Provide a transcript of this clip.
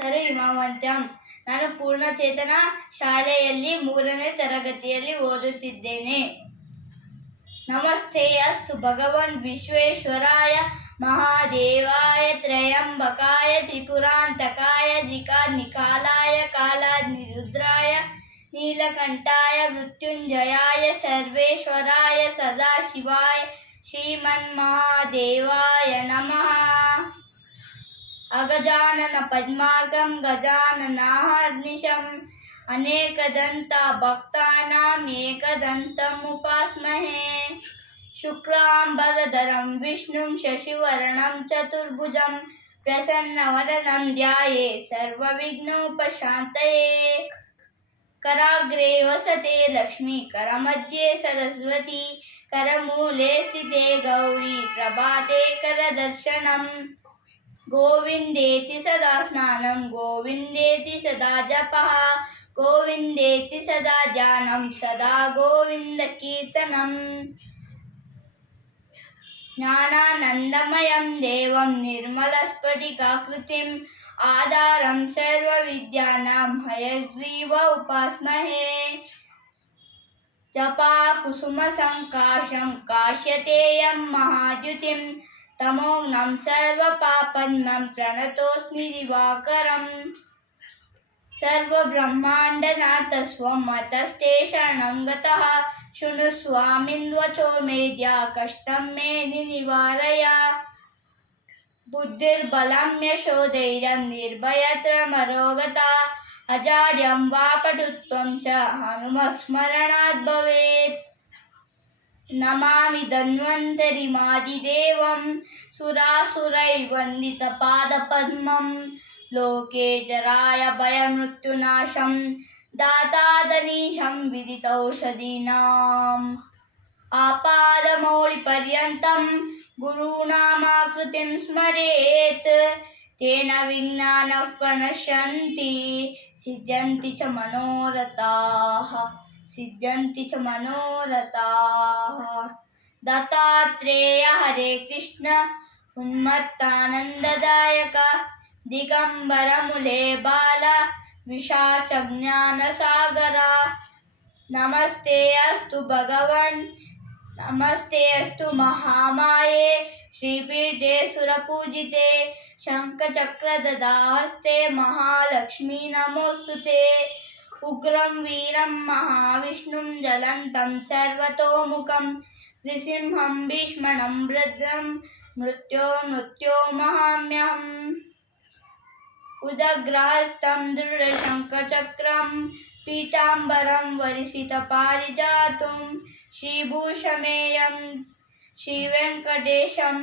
ಹೆಸರು ಹಿಮವಂತ್ಯಂ. ನಾನು ಪೂರ್ಣಚೇತನ ಶಾಲೆಯಲ್ಲಿ 3ನೇ ತರಗತಿಯಲ್ಲಿ ಓದುತ್ತಿದ್ದೇನೆ. ನಮಸ್ತೆ ಅಸ್ತು ಭಗವನ್ ವಿಶ್ವೇಶ್ವರಾಯ ಮಹಾದೇವಾಯ ತ್ರಯಂಬಕಾಯ ತ್ರಿಪುರಾಂತಕಾಯ ತ್ರಿಕಾಗ್ನಿಕಾಲಾಯ ಕಾಲಾಗ್ನಿರುದ್ರಾಯ ನೀಲಕಂಠಾಯ ಮೃತ್ಯುಂಜಯಾಯ ಸರ್ವೇಶ್ವರಾಯ ಸದಾಶಿವಾಯ ಶ್ರೀಮನ್ಮಹಾದೇವಾಯ ನಮಃ. ಅಗಜಾನನ ಪದ್ಮಾರ್ಕಂ ಗಜಾನನಾಹರ್ನಿಶಂ ಅನೇಕದಂತ ಭಕ್ತಾನಾಂ ಏಕದಂತಮುಪಾಸ್ಮಹೇ. ಶುಕ್ಲಾಂಬರಧರಂ ವಿಷ್ಣುಂ ಶಶಿವರ್ಣಂ ಚತುರ್ಭುಜಂ ಪ್ರಸನ್ನವದನಂ ಧ್ಯಾಯೇತ್ ಸರ್ವವಿಘ್ನೋಪಶಾಂತಯೇ. कराग्रे वसते लक्ष्मी करमध्ये सरस्वती करमूले स्थिते गौरी प्रभाते करदर्शनम्. गोविन्देति सदा स्नानं गोविन्देति सदा जपः गोविन्देति सदा ध्यानं सदा गोविन्दकीर्तनम्. ज्ञानानन्दमयं देवं निर्मलस्फटिकाकृतिम् आधारं सर्वविद्यानां हयग्रीव उपास्महे. जपाकुसुमसङ्काशं काश्यतेयं महाद्युतिं तमोघ्नं सर्वपापन्मं प्रणतोऽस्मि दिवाकरम्. सर्वब्रह्माण्डनाथस्वं मतस्ते शरणं गतः शृणुस्वामिन्वचो मेद्या कष्टं मे निवारय. बुद्धिर्बलं यशोधैर्यं निर्भयत्रमरोगता अजाड्यं वा पटुत्वं च हनुमत्स्मरणात् भवेत्. नमामि धन्वन्तरिमादिदेवं सुरासुरैर्वन्दितपादपद्मं. लोके जराय भयमृत्युनाशं दातादनीशं विदितौषधीनाम्. आपादमौलिपर्यन्तं गुरूणामाकृतिं स्मरेत् तेन विघ्नाः प्रणश्यन्ति सिद्ध्यन्ति च मनोरथाः सिद्ध्यन्ति च मनोरथाः. दत्तात्रेय हरे कृष्ण उन्मत्तानन्ददायक दिगम्बरमुले बाल विशाचज्ञानसागर. नमस्ते अस्तु भगवन् नमस्ते अस्तु महामाये श्रीपीठे सुरपूजिते शङ्खचक्रगदाहस्ते महालक्ष्मी नमोऽस्तुते. उग्रं वीरं महाविष्णुं ज्वलन्तं सर्वतोमुखं नृसिंहं भीष्मणं भद्रं मृत्यो महाम्यहम्. उदग्रहस्तं दृढशङ्खचक्रं पीताम्बरं वरिसितपारिजातं श्रीभूषमेयं श्रीवेङ्कटेशं